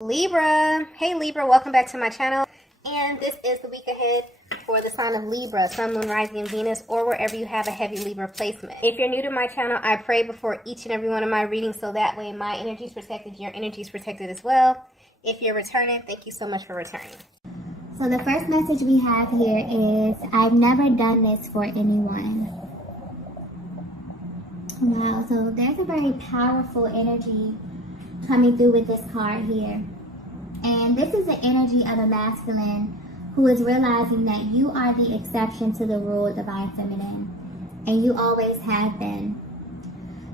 Libra. Hey Libra, welcome back to my channel. And this is the week ahead for the sign of Libra, Sun, Moon, Rising, and Venus, or wherever you have a heavy Libra placement. If you're new to my channel, I pray before each and every one of my readings so that way my energy is protected, your energy is protected as well. If you're returning, thank you so much for returning. So the first message we have here is, I've never done this for anyone. Wow, so there's a very powerful energy coming through with this card here. And this is the energy of a masculine who is realizing that you are the exception to the rule, divine feminine. And you always have been.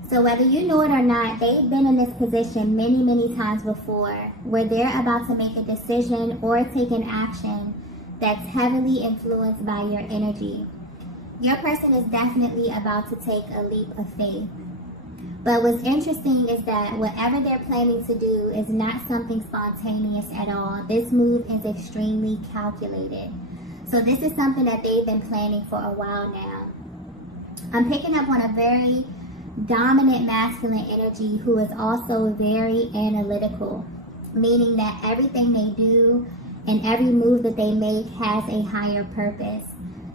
So whether you know it or not, they've been in this position many, many times before where they're about to make a decision or take an action that's heavily influenced by your energy. Your person is definitely about to take a leap of faith. But what's interesting is that whatever they're planning to do is not something spontaneous at all. This move is extremely calculated. So this is something that they've been planning for a while now. I'm picking up on a very dominant masculine energy who is also very analytical, meaning that everything they do and every move that they make has a higher purpose.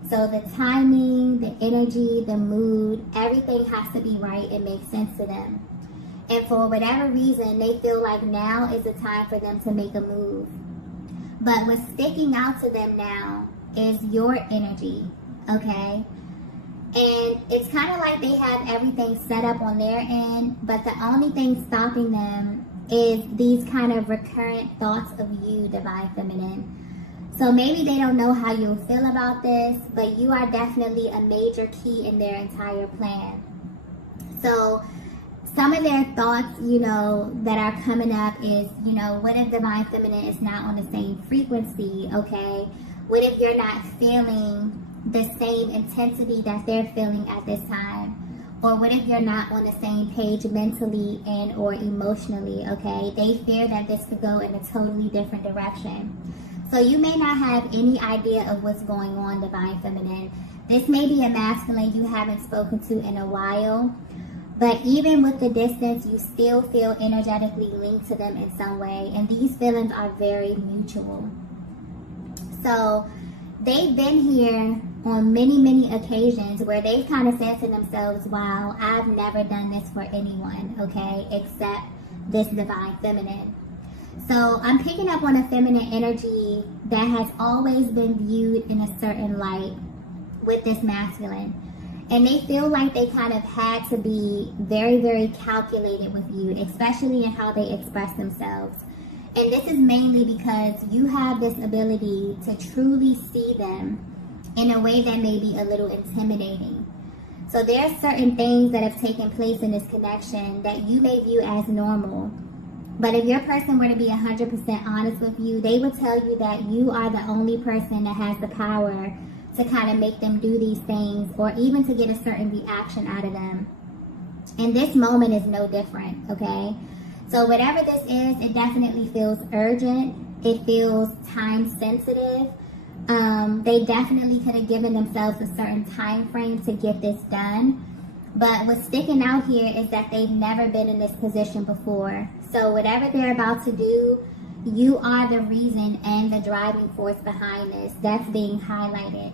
So the timing, the energy, the mood, everything has to be right and make sense to them. And for whatever reason, they feel like now is the time for them to make a move. But what's sticking out to them now is your energy, okay? And it's kind of like they have everything set up on their end, but the only thing stopping them is these kind of recurrent thoughts of you, divine feminine. So maybe they don't know how you'll feel about this, but you are definitely a major key in their entire plan. So some of their thoughts, that are coming up is, what if divine feminine is not on the same frequency, okay? What if you're not feeling the same intensity that they're feeling at this time? Or what if you're not on the same page mentally and or emotionally, okay? They fear that this could go in a totally different direction. So you may not have any idea of what's going on, divine feminine. This may be a masculine you haven't spoken to in a while, but even with the distance, you still feel energetically linked to them in some way, and these feelings are very mutual. So they've been here on many, many occasions where they've kind of said to themselves, wow, I've never done this for anyone, okay, except this divine feminine. So I'm picking up on a feminine energy that has always been viewed in a certain light with this masculine. And they feel like they kind of had to be very, very calculated with you, especially in how they express themselves. And this is mainly because you have this ability to truly see them in a way that may be a little intimidating. So there are certain things that have taken place in this connection that you may view as normal. But if your person were to be 100% honest with you, they would tell you that you are the only person that has the power to kind of make them do these things or even to get a certain reaction out of them. And this moment is no different, okay? So whatever this is, it definitely feels urgent. It feels time sensitive. They definitely could have given themselves a certain time frame to get this done. But what's sticking out here is that they've never been in this position before. So whatever they're about to do, you are the reason and the driving force behind this. That's being highlighted.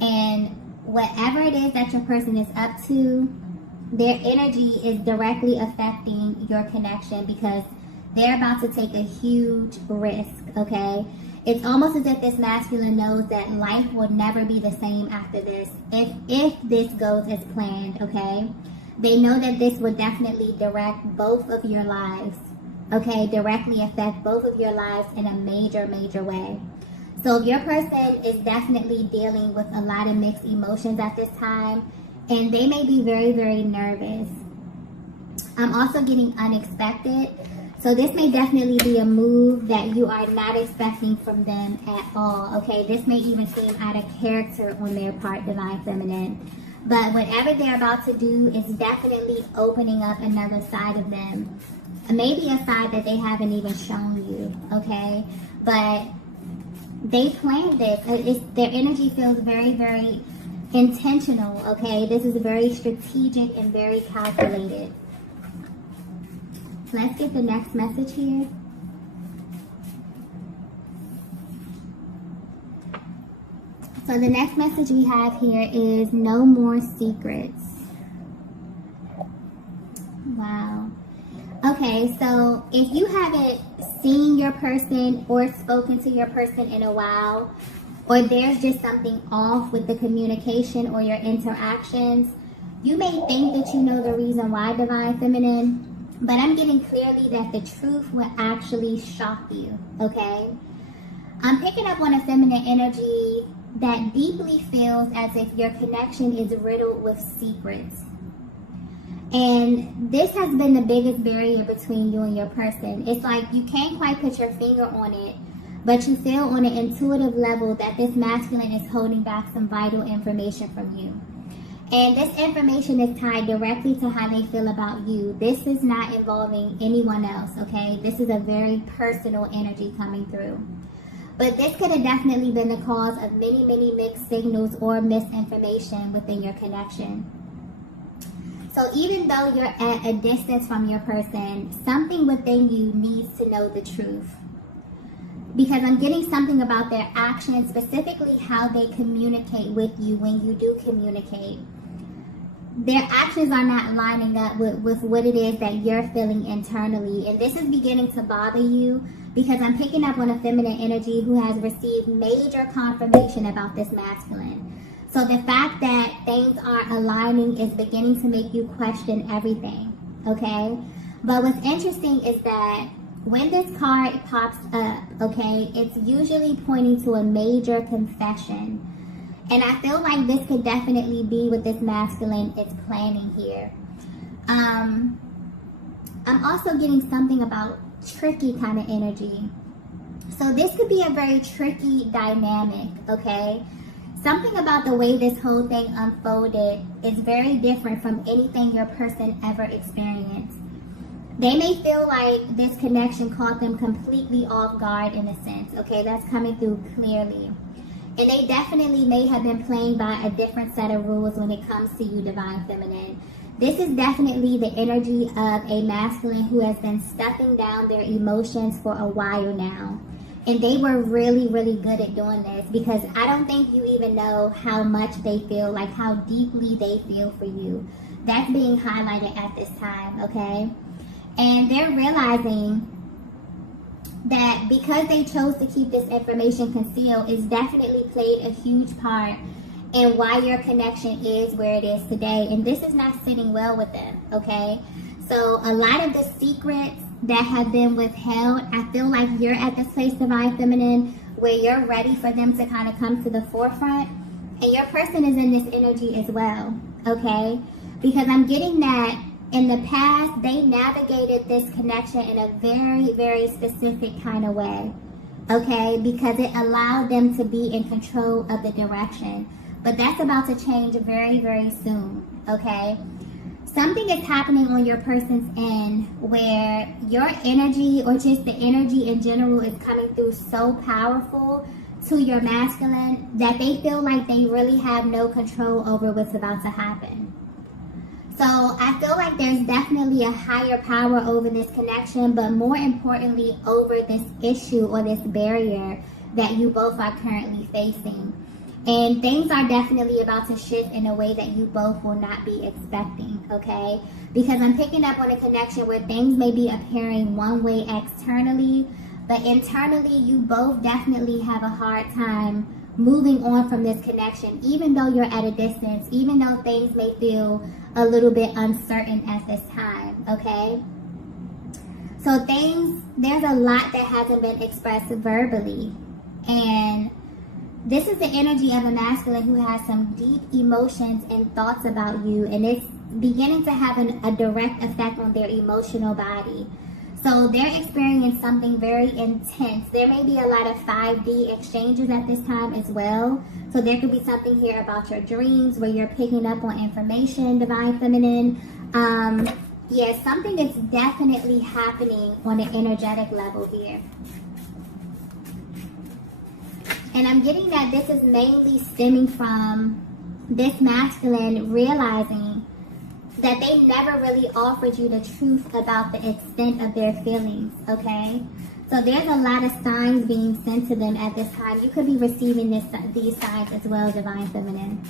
And whatever it is that your person is up to, their energy is directly affecting your connection because they're about to take a huge risk, okay? It's almost as if this masculine knows that life will never be the same after this, if this goes as planned, okay? They know that this will definitely direct both of your lives, okay? Directly affect both of your lives in a major, major way. So your person is definitely dealing with a lot of mixed emotions at this time, and they may be very, very nervous. I'm also getting unexpected. So this may definitely be a move that you are not expecting from them at all, okay? This may even seem out of character on their part, divine feminine. But whatever they're about to do is definitely opening up another side of them. Maybe a side that they haven't even shown you, okay? But they planned this. Their energy feels very, very intentional, okay? This is very strategic and very calculated. Let's get the next message here. So the next message we have here is no more secrets. Wow. Okay, so if you haven't seen your person or spoken to your person in a while, or there's just something off with the communication or your interactions, you may think that you know the reason why, Divine Feminine, but I'm getting clearly that the truth will actually shock you, okay? I'm picking up on a feminine energy that deeply feels as if your connection is riddled with secrets. And this has been the biggest barrier between you and your person. It's like you can't quite put your finger on it, but you feel on an intuitive level that this masculine is holding back some vital information from you. And this information is tied directly to how they feel about you. This is not involving anyone else, okay? This is a very personal energy coming through. But this could have definitely been the cause of many, many mixed signals or misinformation within your connection. So even though you're at a distance from your person, something within you needs to know the truth. Because I'm getting something about their actions, specifically how they communicate with you when you do communicate. Their actions are not lining up with what it is that you're feeling internally. And this is beginning to bother you because I'm picking up on a feminine energy who has received major confirmation about this masculine. So the fact that things aren't aligning is beginning to make you question everything, okay? But what's interesting is that when this card pops up, okay, it's usually pointing to a major confession. And I feel like this could definitely be what this masculine is planning here. I'm also getting something about tricky kind of energy. So this could be a very tricky dynamic, okay? Something about the way this whole thing unfolded is very different from anything your person ever experienced. They may feel like this connection caught them completely off guard in a sense, okay? That's coming through clearly. And they definitely may have been playing by a different set of rules when it comes to you, Divine Feminine. This is definitely the energy of a masculine who has been stuffing down their emotions for a while now. And they were really, really good at doing this because I don't think you even know how much they feel, like how deeply they feel for you. That's being highlighted at this time, okay? And they're realizing that because they chose to keep this information concealed, it's definitely played a huge part in why your connection is where it is today. And this is not sitting well with them, okay? So a lot of the secrets that have been withheld, I feel like you're at this place, Divine Feminine, where you're ready for them to kind of come to the forefront. And your person is in this energy as well, okay? Because I'm getting that in the past, they navigated this connection in a very, very specific kind of way, okay? Because it allowed them to be in control of the direction. But that's about to change very, very soon, okay? Something is happening on your person's end where your energy or just the energy in general is coming through so powerful to your masculine that they feel like they really have no control over what's about to happen. So I feel like there's definitely a higher power over this connection, but more importantly over this issue or this barrier that you both are currently facing. And things are definitely about to shift in a way that you both will not be expecting, okay? Because I'm picking up on a connection where things may be appearing one way externally, but internally you both definitely have a hard time moving on from this connection, even though you're at a distance, even though things may feel a little bit uncertain at this time, okay? So there's a lot that hasn't been expressed verbally. And this is the energy of a masculine who has some deep emotions and thoughts about you, and it's beginning to have a direct effect on their emotional body. So they're experiencing something very intense. There may be a lot of 5D exchanges at this time as well. So there could be something here about your dreams where you're picking up on information, Divine Feminine. Yeah, something is definitely happening on an energetic level here. And I'm getting that this is mainly stemming from this masculine realizing that they never really offered you the truth about the extent of their feelings, okay? So there's a lot of signs being sent to them at this time. You could be receiving these signs as well, Divine Feminine.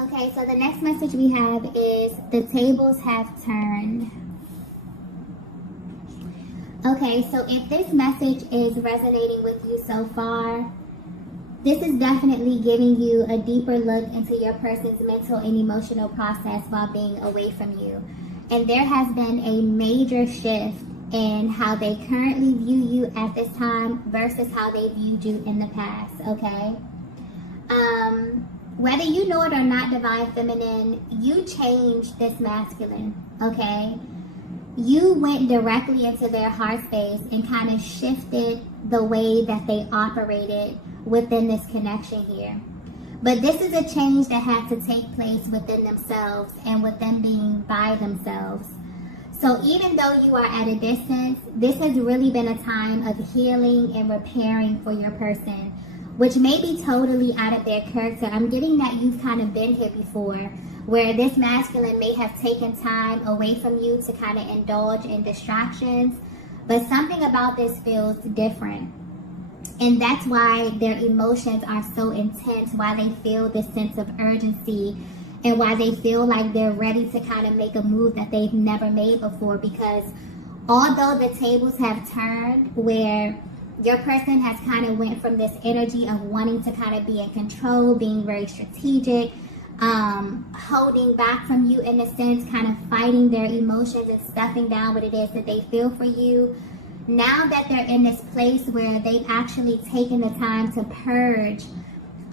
Okay, so the next message we have is the tables have turned. Okay, so if this message is resonating with you so far, this is definitely giving you a deeper look into your person's mental and emotional process while being away from you. And there has been a major shift in how they currently view you at this time versus how they viewed you in the past, okay? Whether you know it or not, Divine Feminine, you changed this masculine, okay? You went directly into their heart space and kind of shifted the way that they operated within this connection here. But this is a change that had to take place within themselves and with them being by themselves. So even though you are at a distance, this has really been a time of healing and repairing for your person, which may be totally out of their character. I'm getting that you've kind of been here before, where this masculine may have taken time away from you to kind of indulge in distractions, but something about this feels different. And that's why their emotions are so intense, why they feel this sense of urgency, and why they feel like they're ready to kind of make a move that they've never made before. Because although the tables have turned, where your person has kind of went from this energy of wanting to kind of be in control, being very strategic, holding back from you in a sense, kind of fighting their emotions and stuffing down what it is that they feel for you. Now that they're in this place where they've actually taken the time to purge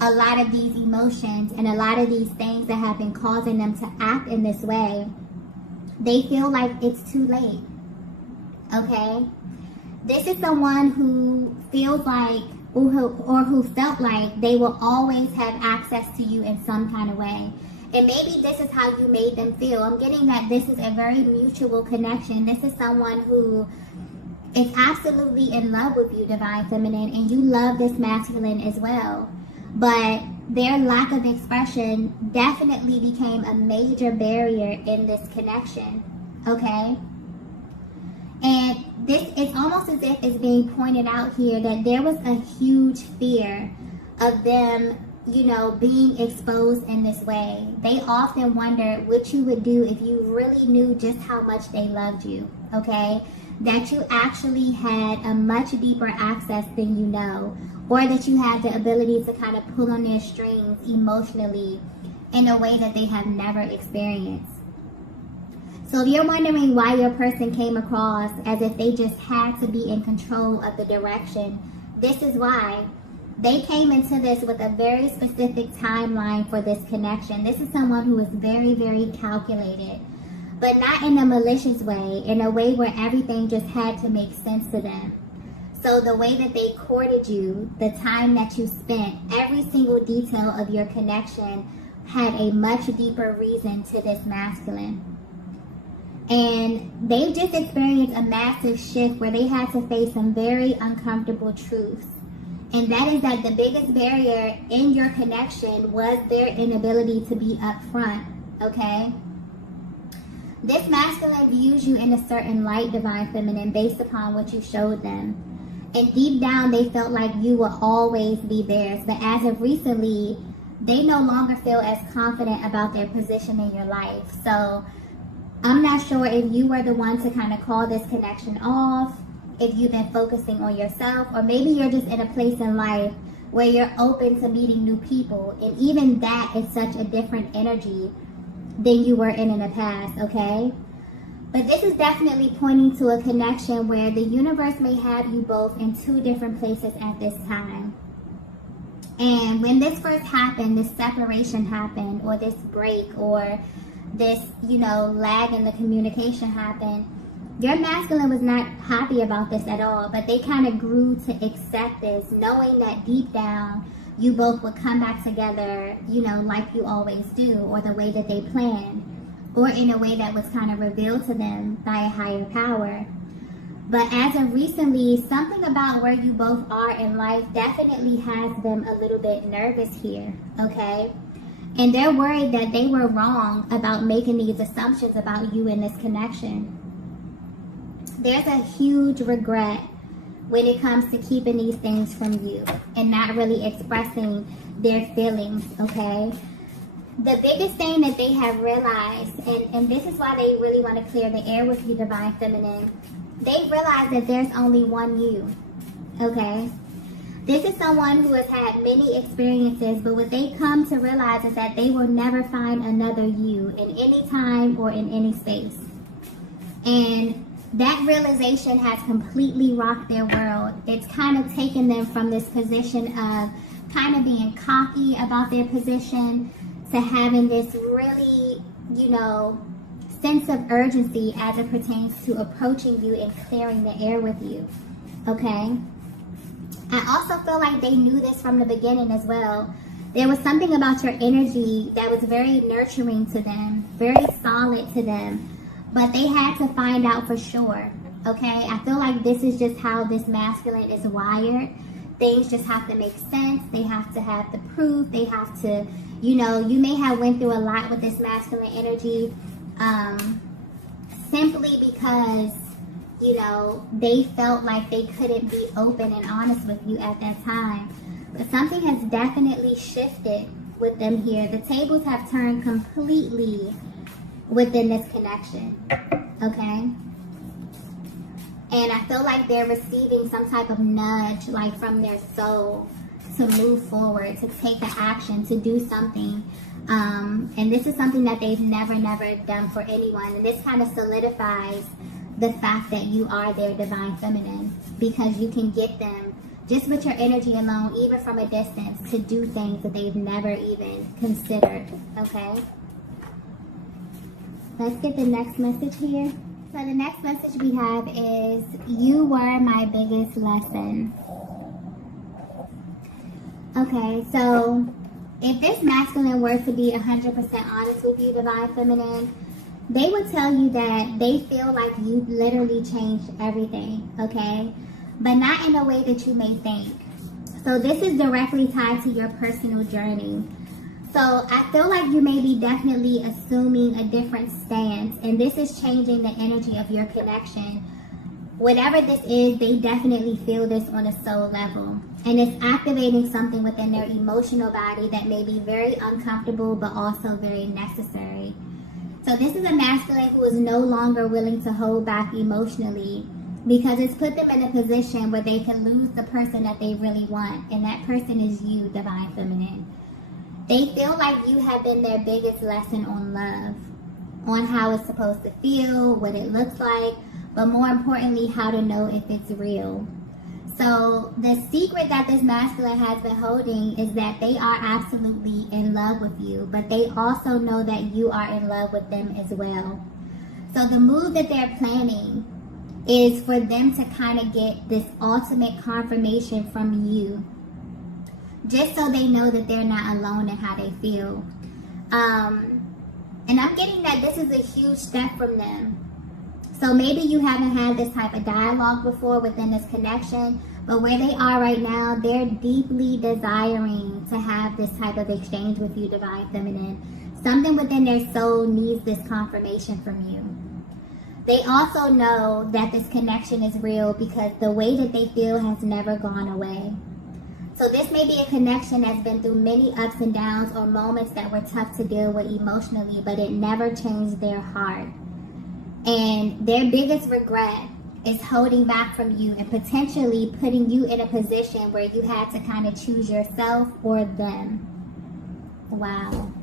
a lot of these emotions and a lot of these things that have been causing them to act in this way, they feel like it's too late, okay? This is someone who feels like, or who felt like they will always have access to you in some kind of way. And maybe this is how you made them feel. I'm getting that this is a very mutual connection. This is someone who is absolutely in love with you, Divine Feminine, and you love this masculine as well. But their lack of expression definitely became a major barrier in this connection, okay? And this is almost as if it's being pointed out here that there was a huge fear of them, you know, being exposed in this way. They often wondered what you would do if you really knew just how much they loved you, okay? That you actually had a much deeper access than you know, or that you had the ability to kind of pull on their strings emotionally in a way that they have never experienced. So if you're wondering why your person came across as if they just had to be in control of the direction, this is why. They came into this with a very specific timeline for this connection. This is someone who is very, very calculated, but not in a malicious way, in a way where everything just had to make sense to them. So the way that they courted you, the time that you spent, every single detail of your connection had a much deeper reason to this masculine. And they've just experienced a massive shift where they had to face some very uncomfortable truths. And that is that the biggest barrier in your connection was their inability to be upfront, okay? This masculine views you in a certain light, Divine Feminine, based upon what you showed them. And deep down, they felt like you will always be theirs. But as of recently, they no longer feel as confident about their position in your life. So I'm not sure if you were the one to kind of call this connection off, if you've been focusing on yourself, or maybe you're just in a place in life where you're open to meeting new people. And even that is such a different energy than you were in the past, okay? But this is definitely pointing to a connection where the universe may have you both in two different places at this time. And when this first happened, this separation happened, or this break, or this, you know, lag in the communication happened, your masculine was not happy about this at all, but they kind of grew to accept this, knowing that deep down, you both would come back together, you know, like you always do, or the way that they planned, or in a way that was kind of revealed to them by a higher power. But as of recently, something about where you both are in life definitely has them a little bit nervous here, okay? And they're worried that they were wrong about making these assumptions about you in this connection. there's a huge regret when it comes to keeping these things from you and not really expressing their feelings, okay? The biggest thing that they have realized, and this is why they really want to clear the air with you, Divine Feminine, they realize that there's only one you, okay? This is someone who has had many experiences, but what they come to realize is that they will never find another you in any time or in any space. And that realization has completely rocked their world. It's kind of taken them from this position of kind of being cocky about their position to having this really, sense of urgency as it pertains to approaching you and clearing the air with you, okay? I also feel like they knew this from the beginning as well. There was something about your energy that was very nurturing to them, very solid to them, but they had to find out for sure, okay? I feel like this is just how this masculine is wired. Things just have to make sense. They have to have the proof. They have to, you may have went through a lot with this masculine energy simply because they felt like they couldn't be open and honest with you at that time. But something has definitely shifted with them here. The tables have turned completely within this connection, okay? And I feel like they're receiving some type of nudge, like from their soul, to move forward, to take an action, to do something. And this is something that they've never done for anyone. And this kind of solidifies the fact that you are their Divine Feminine, because you can get them just with your energy alone, even from a distance, to do things that they've never even considered, okay? Let's get the next message here. So the next message we have is, you were my biggest lesson. Okay, so if this masculine were to be 100% honest with you, Divine Feminine, they would tell you that they feel like you literally changed everything, okay? But not in a way that you may think. So this is directly tied to your personal journey. So I feel like you may be definitely assuming a different stance, and this is changing the energy of your connection. Whatever this is, they definitely feel this on a soul level. And it's activating something within their emotional body that may be very uncomfortable, but also very necessary. So this is a masculine who is no longer willing to hold back emotionally, because it's put them in a position where they can lose the person that they really want. And that person is you, Divine Feminine. They feel like you have been their biggest lesson on love, on how it's supposed to feel, what it looks like, but more importantly, how to know if it's real. So the secret that this masculine has been holding is that they are absolutely in love with you, but they also know that you are in love with them as well. So the move that they're planning is for them to kind of get this ultimate confirmation from you, just so they know that they're not alone in how they feel. And I'm getting that this is a huge step from them. So maybe you haven't had this type of dialogue before within this connection, but where they are right now, they're deeply desiring to have this type of exchange with you, Divine Feminine. Something within their soul needs this confirmation from you. They also know that this connection is real because the way that they feel has never gone away. So this may be a connection that's been through many ups and downs, or moments that were tough to deal with emotionally, but it never changed their heart. And their biggest regret is holding back from you and potentially putting you in a position where you had to kind of choose yourself or them. Wow.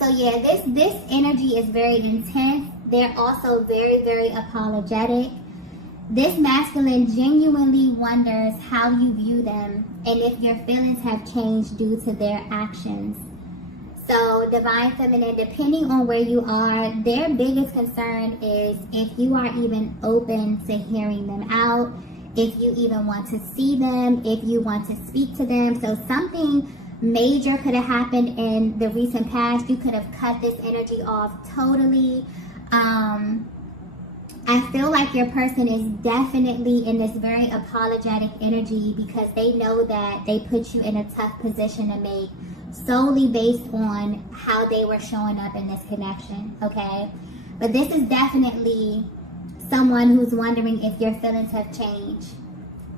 So yeah, this energy is very intense. They're also very, very apologetic. This masculine genuinely wonders how you view them and if your feelings have changed due to their actions. So, Divine Feminine, depending on where you are, their biggest concern is if you are even open to hearing them out, if you even want to see them, if you want to speak to them. So something major could have happened in the recent past. You could have cut this energy off totally. I feel like your person is definitely in this very apologetic energy because they know that they put you in a tough position to make, solely based on how they were showing up in this connection, okay? But this is definitely someone who's wondering if your feelings have changed,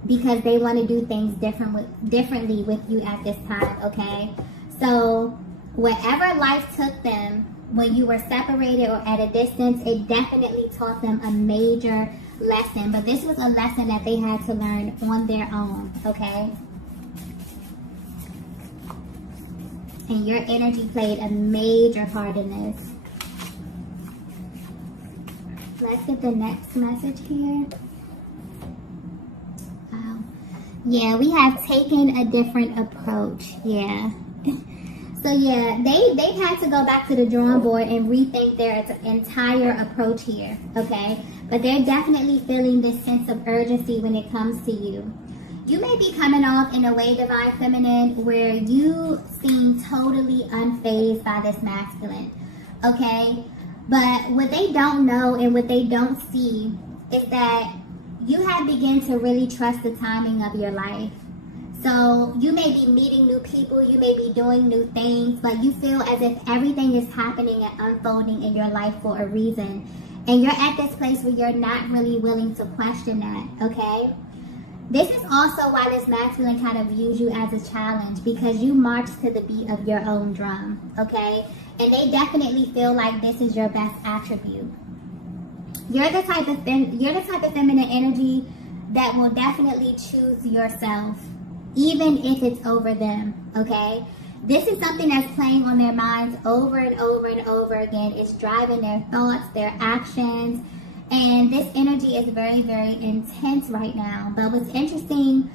because they want to do things differently with you at this time, okay? So wherever life took them when you were separated or at a distance, it definitely taught them a major lesson. But this was a lesson that they had to learn on their own, okay? And your energy played a major part in this. Let's get the next message here. Yeah, we have taken a different approach. Yeah. So yeah, they've had to go back to the drawing board and rethink their entire approach here, okay? But they're definitely feeling this sense of urgency when it comes to you. You may be coming off in a way, Divine Feminine, where you seem totally unfazed by this masculine, okay? But what they don't know and what they don't see is that you have begun to really trust the timing of your life. So you may be meeting new people, you may be doing new things, but you feel as if everything is happening and unfolding in your life for a reason. And you're at this place where you're not really willing to question that, okay? This is also why this masculine kind of views you as a challenge, because you march to the beat of your own drum, okay? And they definitely feel like this is your best attribute. You're the type of feminine energy that will definitely choose yourself, even if it's over them, okay? This is something that's playing on their minds over and over and over again. It's driving their thoughts, their actions, and this energy is very, very intense right now. But what's interesting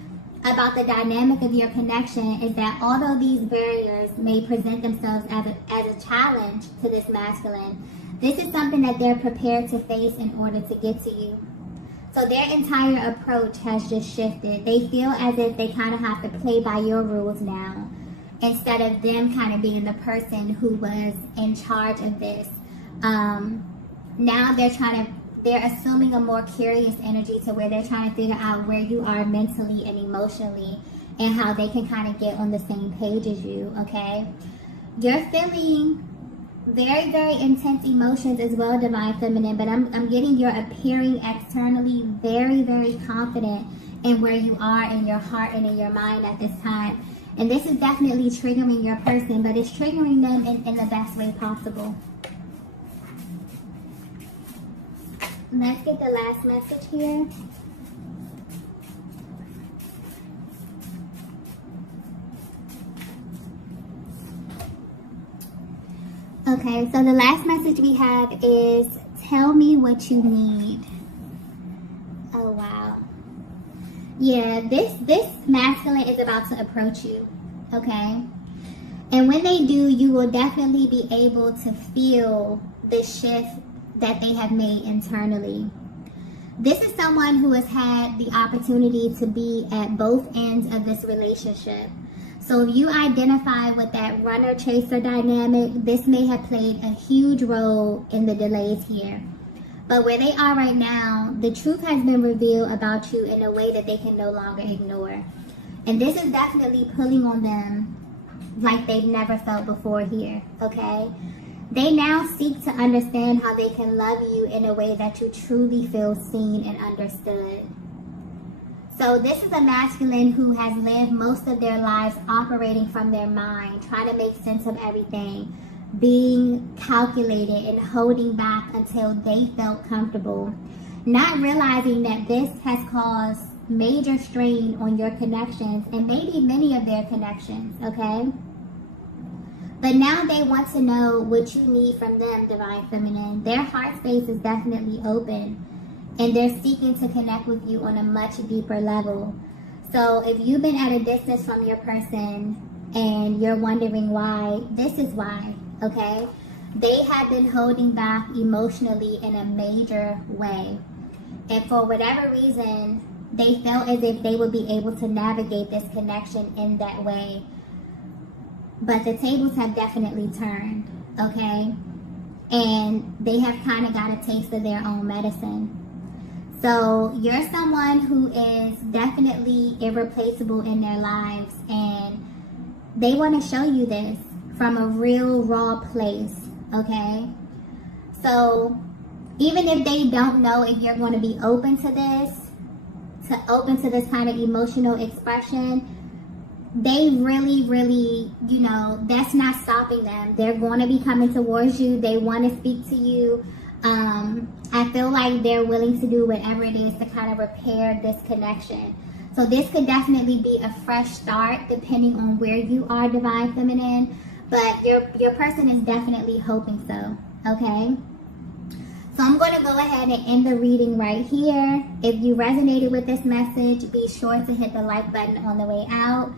about the dynamic of your connection is that although these barriers may present themselves as a challenge to this masculine, this is something that they're prepared to face in order to get to you. So their entire approach has just shifted. They feel as if they kind of have to play by your rules now, instead of them kind of being the person who was in charge of this. Now they're assuming a more curious energy to where they're trying to figure out where you are mentally and emotionally and how they can kind of get on the same page as you, okay? You're feeling very, very intense emotions as well, Divine Feminine, but I'm getting you're appearing externally very, very confident in where you are in your heart and in your mind at this time. And this is definitely triggering your person, but it's triggering them in the best way possible. Let's get the last message here. Okay, so the last message we have is, tell me what you need. Oh, wow. Yeah, this masculine is about to approach you, okay? And when they do, you will definitely be able to feel the shift that they have made internally. This is someone who has had the opportunity to be at both ends of this relationship. So if you identify with that runner-chaser dynamic, this may have played a huge role in the delays here. But where they are right now, the truth has been revealed about you in a way that they can no longer ignore. And this is definitely pulling on them like they've never felt before here, okay? They now seek to understand how they can love you in a way that you truly feel seen and understood. So this is a masculine who has lived most of their lives operating from their mind, trying to make sense of everything, being calculated and holding back until they felt comfortable, not realizing that this has caused major strain on your connections and maybe many of their connections, okay? But now they want to know what you need from them, Divine Feminine. Their heart space is definitely open, and they're seeking to connect with you on a much deeper level. So if you've been at a distance from your person and you're wondering why, this is why, okay? They have been holding back emotionally in a major way. And for whatever reason, they felt as if they would be able to navigate this connection in that way. But the tables have definitely turned, okay? And they have kind of got a taste of their own medicine. So you're someone who is definitely irreplaceable in their lives, and they want to show you this from a real raw place, okay? So even if they don't know if you're going to be open to this kind of emotional expression, they really, you know, that's not stopping them. They're going to be coming towards you. They want to speak to you. I feel like they're willing to do whatever it is to kind of repair this connection. So this could definitely be a fresh start depending on where you are, Divine Feminine. But your person is definitely hoping so, okay? So I'm going to go ahead and end the reading right here. If you resonated with this message, be sure to hit the like button on the way out.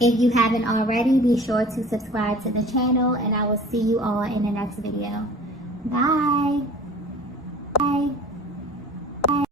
If you haven't already, be sure to subscribe to the channel, and I will see you all in the next video. Bye. Bye.